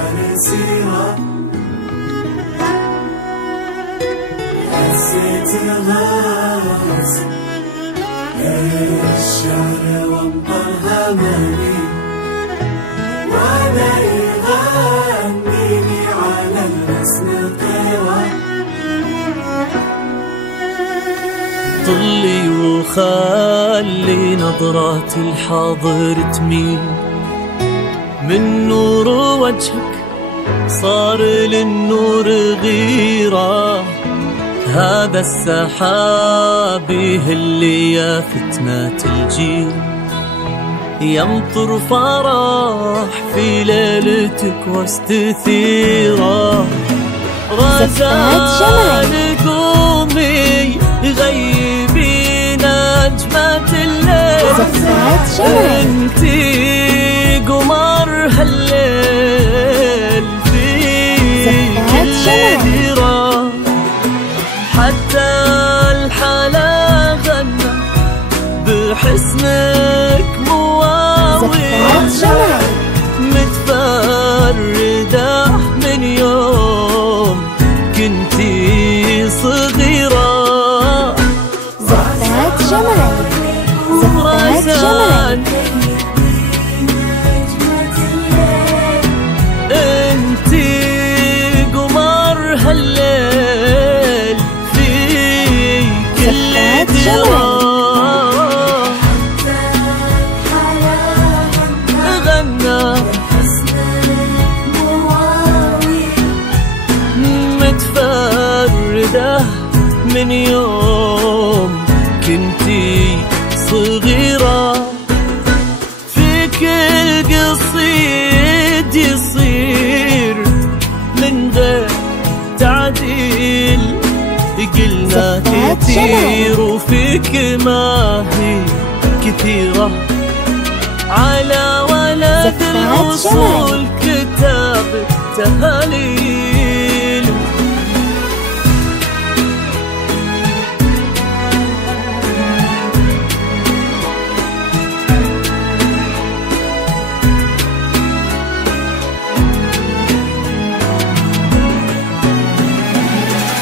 الشعر سيرة، حسيت الغاز الشعر وانطرها مالي، وانا يغنيني على الحسن طيرة. طلي وخلي نظرات الحاضر تميل، من نور وجهك صار للنور غيرة، هذا السحاب يهل يا فتنة الجيل، يمطر فرح في ليلتك واستثيرة. غزال قومي غيبي نجمة الليل، انتي قمر هالليل في كل ديرة، حتى الحلا غنى بحسنك مواويل، متفردة من يوم كنتي صغيرة. زفات جمال، زفات جمال، انتي قمر هالليل في كل ديرة، غنى متفردة من يوم كنتي صغيرة. في كل قصيد يصير من غير تعديل، قلنا كتير وفيك ما هي كثيرة، على ولد الوصول كتاب التهاليل.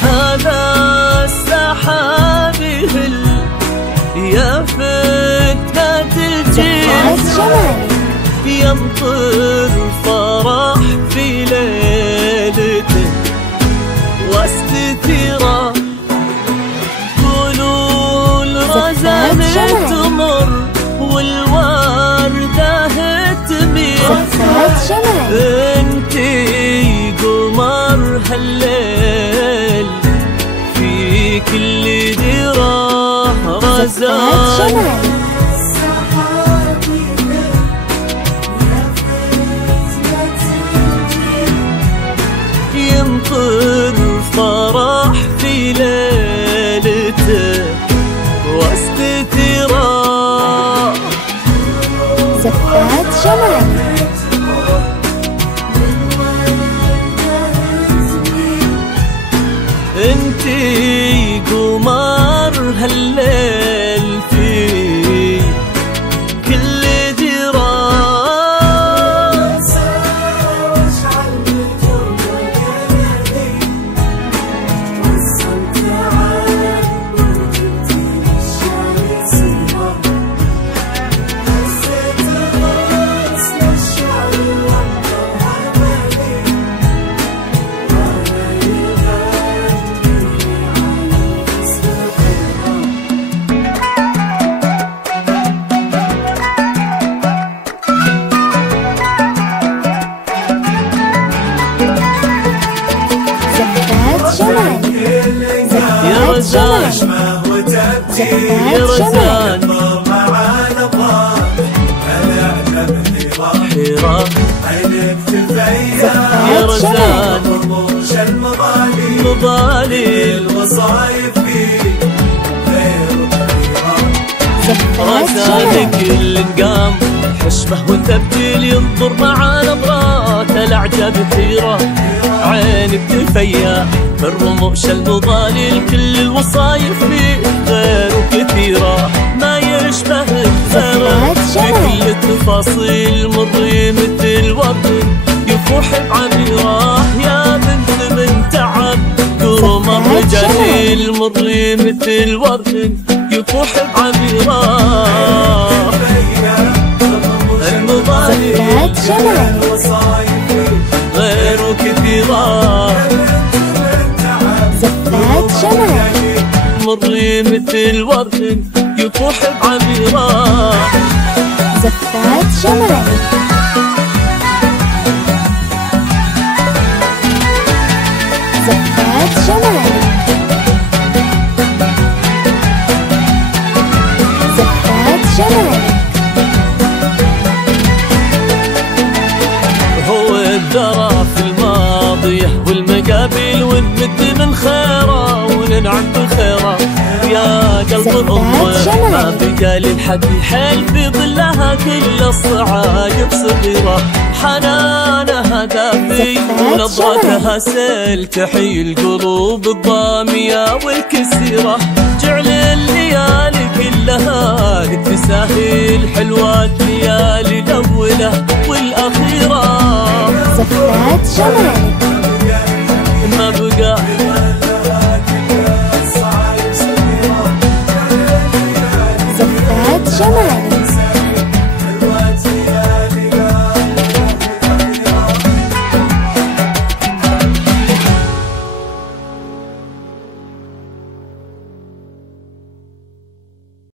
هذا السحاب يهل يا فتنة الجيل، يمطر فرح في ليلته واستثيرة. قولوا الغزال تمر والوردة تميل، انتي قمر هالليل في كل ديرة. غزال يمطر فرح في ليلته واستثيرة. زفات جمال، انتي قمر هالليل في كل ديرة. يا رزان يا رزان معانا ضاع، انا عجبني ضحيرة عينك تفيا يا رزان، رموش المضالي الوصايف فيك غير كثيرة. رزانك اللي انقام حشمه وتبديل ينظر مع نظرات الأعجاب كثيرة، عينك تفيا بالرموش المضالي كل الوصايف فيه غير كثيرة، ما يشبه غيره في كل التفاصيل مري مثل وطن يفوح بعمل مري مثل ورد يفوح بعبيرة. المظالم زفات جملك غير كثيرة. زفات جملك مري مثل ورد يفوح بعبيرة. زفات جملك زفات جملك زفات جملك. هو الدرى في الماضية والمقابل ونمد من خيره وننعم بخيره. يا قلب الأمة ما بقى للحد حيل في ظلها كل الصعايب صغيرة. حنانها دافي ونظرتها سيل تحيي القلوب الضامية والكسيرة. جعل الليالي كلها لك تساهل حلوات ليالي الأولى والأخيرة. زفات جملك ما بقى